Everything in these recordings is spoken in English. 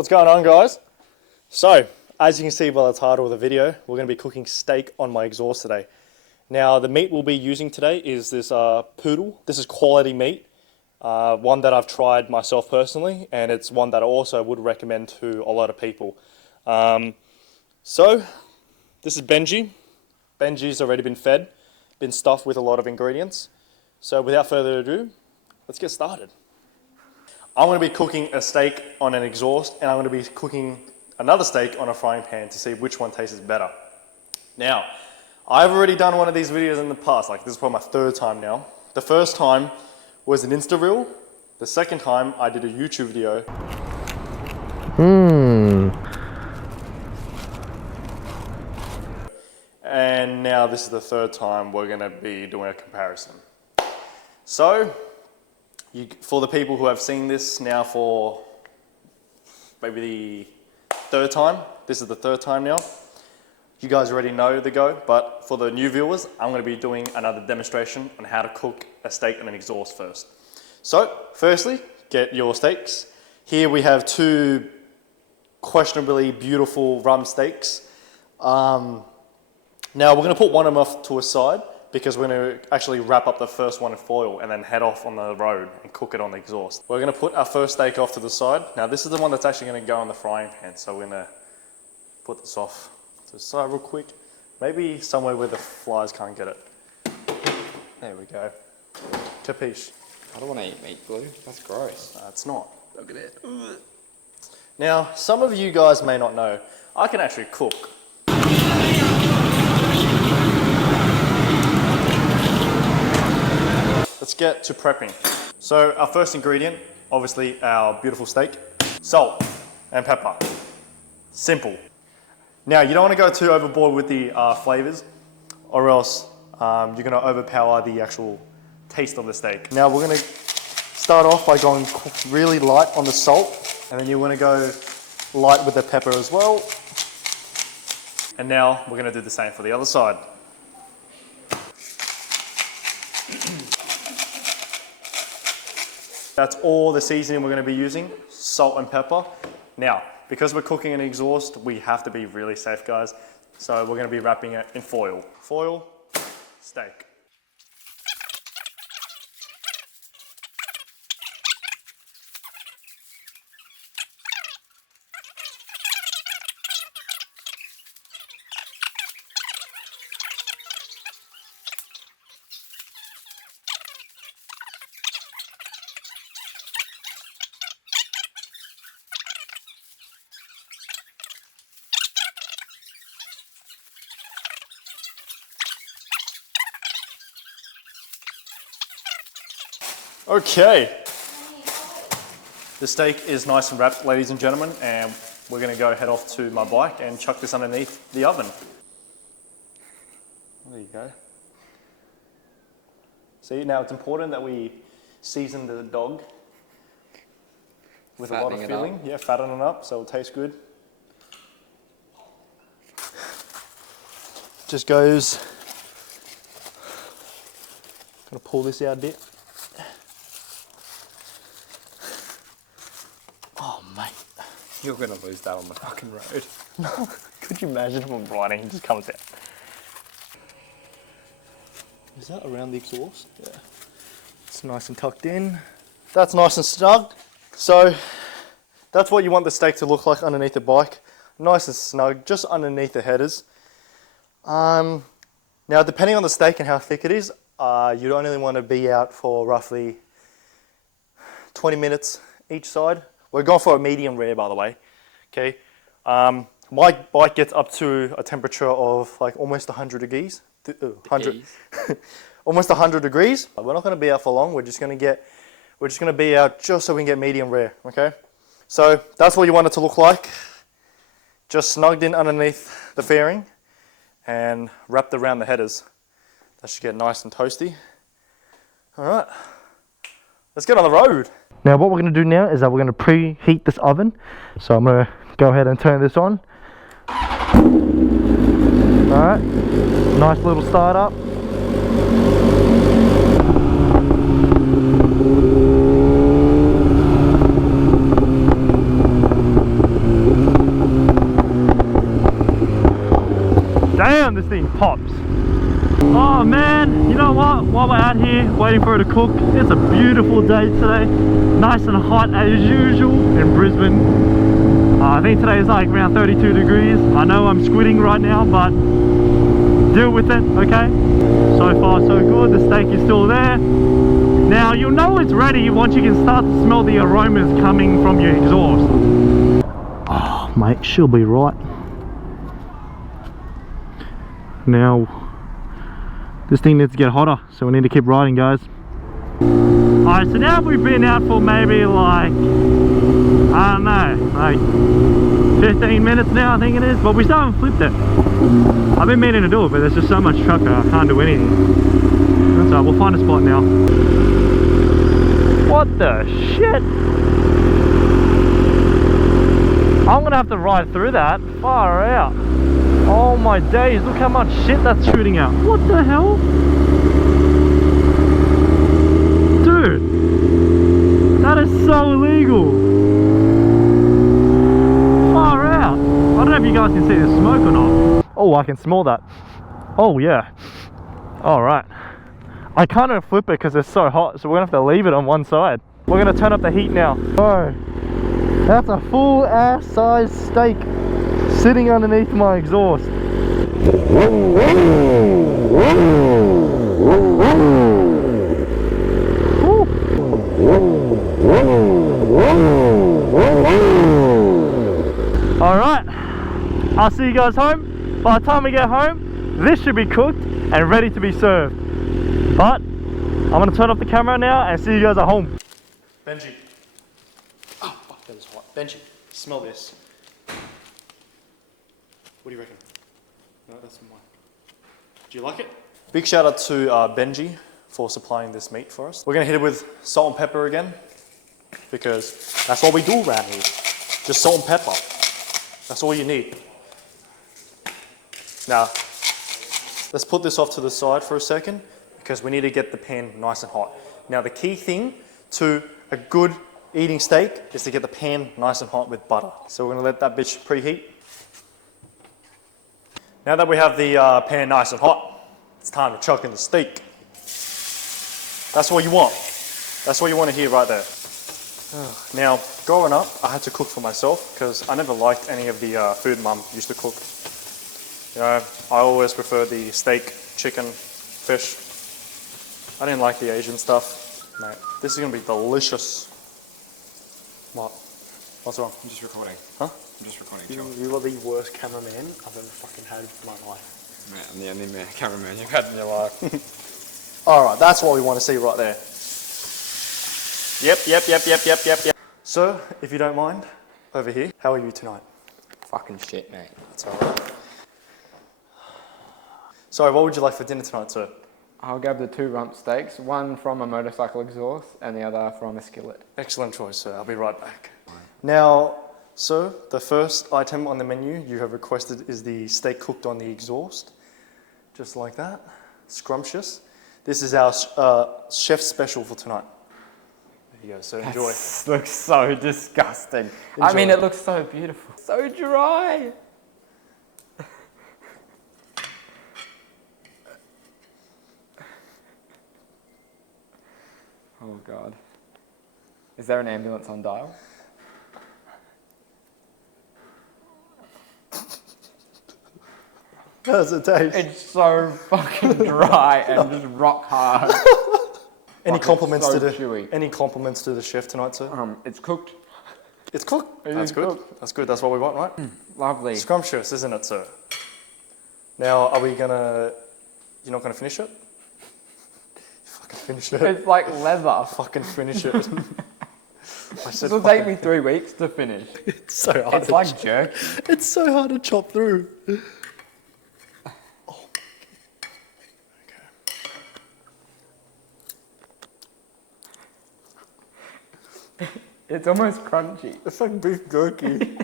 What's going on, guys? So, as you can see by the title of the video, we're going to be cooking steak on my exhaust today. Now, the meat we'll be using today is this poodle. This is quality meat, one that I've tried myself personally, and it's one that I also would recommend to a lot of people. So, this is Benji. Benji's already been fed, been stuffed with a lot of ingredients. So, without further ado, let's get started. I'm going to be cooking a steak on an exhaust, and I'm going to be cooking another steak on a frying pan to see which one tastes better. Now, I've already done one of these videos in the past, like this is probably my third time now. The first time was an Insta reel. The second time I did a YouTube video. And now this is the third time we're going to be doing a comparison. So, for the people who have seen this now for maybe the third time, this is the third time now. You guys already know the go, but for the new viewers, I'm going to be doing another demonstration on how to cook a steak on an exhaust first. So, firstly, get your steaks. Here we have two questionably beautiful rump steaks. Now we're going to put one of them off to a side because we're going to actually wrap up the first one in foil and then head off on the road and cook it on the exhaust. We're going to put our first steak off to the side. Now this is the one that's actually going to go on the frying pan, so we're going to put this off to the side real quick. Maybe somewhere where the flies can't get it. There we go. Capiche. I don't want to eat meat glue. That's gross. It's not. Look at it. Now, some of you guys may not know, I can actually cook. Let's get to prepping. So our first ingredient, obviously our beautiful steak, salt and pepper. Simple. Now you don't want to go too overboard with the flavors, or else you're going to overpower the actual taste of the steak. Now we're going to start off by going really light on the salt, and then you want to go light with the pepper as well. And now we're going to do the same for the other side. That's all the seasoning we're going to be using, salt and pepper. Now, because we're cooking an exhaust, we have to be really safe, guys. So we're going to be wrapping it in foil. Foil, steak. Okay, the steak is nice and wrapped, ladies and gentlemen, and we're going to go head off to my bike and chuck this underneath the oven. There you go. See, now it's important that we season the dog with a lot of filling. Yeah, fatten it up so it'll taste good. Just goes, gonna pull this out a bit. Oh, mate. You're going to lose that on the fucking road. No, could you imagine if I'm riding and it just comes out? Is that around the exhaust? Yeah. It's nice and tucked in. That's nice and snug. So, that's what you want the steak to look like underneath the bike. Nice and snug, just underneath the headers. Now, depending on the steak and how thick it is, you'd only want to be out for roughly 20 minutes each side. We're going for a medium rare, by the way. Okay. My bike gets up to a temperature of like almost 100 degrees. 100, almost 100 degrees. We're not going to be out for long. We're just going to be out just so we can get medium rare. Okay. So that's what you want it to look like. Just snugged in underneath the fairing and wrapped around the headers. That should get nice and toasty. All right. Let's get on the road. Now what we're going to do now is that we're going to preheat this oven. So I'm going to go ahead and turn this on. Alright, nice little start up. this thing pops. Oh man, you know what? While we're out here waiting for it to cook, it's a beautiful day today. Nice and hot as usual in Brisbane. I think today is like around 32 degrees. I know I'm squidding right now, but deal with it, okay? So far so good, the steak is still there. Now you'll know it's ready once you can start to smell the aromas coming from your exhaust. Oh mate, she'll be right. Now, this thing needs to get hotter, so we need to keep riding, guys. Alright, so now we've been out for maybe like, I don't know, like 15 minutes now I think it is, but we still haven't flipped it. I've been meaning to do it, but there's just so much truck that I can't do anything. That's alright, we'll find a spot now. What the shit? I'm gonna have to ride through that. Far out. Oh my days, look how much shit that's shooting out. What the hell? Dude, that is so illegal. Far out. I don't know if you guys can see the smoke or not. Oh, I can smell that. Oh yeah. Alright. I can't flip it because it's so hot, so we're gonna have to leave it on one side. We're gonna turn up the heat now. Oh, that's a full ass size steak sitting underneath my exhaust. Alright, I'll see you guys home. By the time we get home, this should be cooked and ready to be served. But I'm gonna turn off the camera now and see you guys at home. Benji. Oh fuck, that is hot. Benji, smell this. What do you reckon? No, that's mine. Do you like it? Big shout out to Benji for supplying this meat for us. We're gonna hit it with salt and pepper again, because that's what we do around here. Just salt and pepper. That's all you need. Now, let's put this off to the side for a second, because we need to get the pan nice and hot. Now, the key thing to a good eating steak is to get the pan nice and hot with butter. So we're gonna let that bitch preheat. Now that we have the pan nice and hot, it's time to chuck in the steak. That's what you want. That's what you want to hear right there. Now, growing up, I had to cook for myself because I never liked any of the food Mum used to cook. You know, I always preferred the steak, chicken, fish. I didn't like the Asian stuff. Mate, this is going to be delicious. What? What's wrong? I'm just recording. Huh? I'm just recording. You are the worst cameraman I've ever fucking had in my life. Mate, I'm the only cameraman you've had in your life. Alright, that's what we want to see right there. Yep. Sir, if you don't mind, over here, how are you tonight? Fucking shit, mate. That's alright. Sorry, what would you like for dinner tonight, sir? I'll grab the 2 rump steaks, one from a motorcycle exhaust and the other from a skillet. Excellent choice, sir. I'll be right back. Now, sir, the first item on the menu you have requested is the steak cooked on the exhaust. Just like that. Scrumptious. This is our chef's special for tonight. There you go, sir. Enjoy. This looks so disgusting. Enjoy. I mean, it looks so beautiful. So dry. Oh God. Is there an ambulance on dial? How does it taste? It's so fucking dry and just rock hard. Any compliments so to the chewy. Any compliments to the chef tonight, sir? It's cooked. It's cooked. It That's is good. cooked. That's good. That's what we want, right? Lovely. Scrumptious, isn't it, sir? Now, are we gonna? You're not gonna finish it? Fucking finish it. It's like leather. Fucking finish it. I said It'll take me 3 weeks to finish. It's so hard. It's like jerky. It's so hard to chop through. Oh. Okay. It's almost crunchy. It's like beef jerky.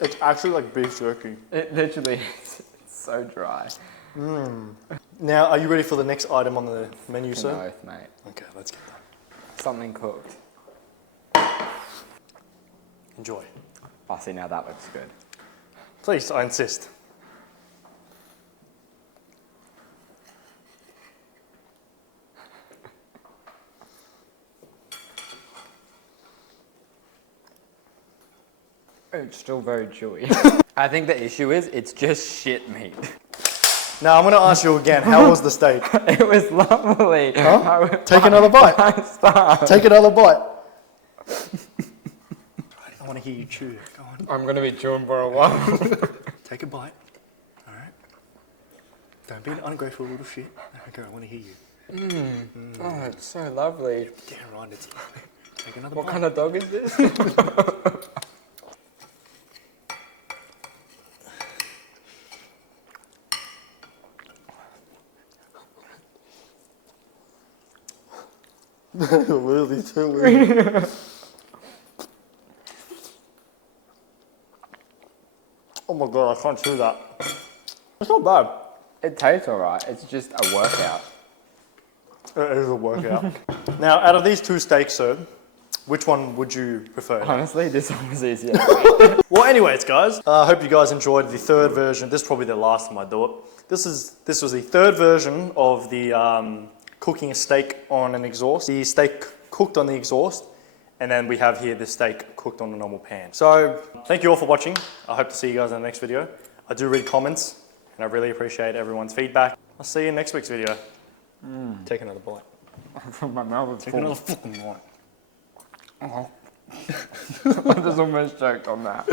It's actually like beef jerky. It literally is. It's so dry. Now, are you ready for the next item on the menu, sir? Fucking oath, mate. Okay, let's get that. Something cooked. Enjoy. Oh, see, now that looks good. Please, I insist. It's still very chewy. I think the issue is it's just shit meat. Now I'm gonna ask you again, how was the steak? It was lovely. Huh? Take another bite. 5 stars. Take another bite. I wanna hear you chew. Go on. I'm gonna be chewing for a while. Take a bite. Alright. Don't be an ungrateful little shit. Okay, I wanna hear you. Oh, it's so lovely. Damn right, it's lovely. Take another What bite. kind of dog is this? Really too weird. Oh my god, I can't chew that. It's not bad. It tastes alright. It's just a workout. It is a workout. Now, out of these 2 steaks, sir, which one would you prefer? Honestly, this one was easier. Well, anyways, guys, I hope you guys enjoyed the 3rd version. This is probably the last time I do it. This was the 3rd version of the cooking a steak on an exhaust. The steak cooked on the exhaust, and then we have here the steak cooked on a normal pan. So, thank you all for watching. I hope to see you guys in the next video. I do read comments, and I really appreciate everyone's feedback. I'll see you in next week's video. Take another bite. My mouth is Take full. another fucking bite. I just almost choked on that.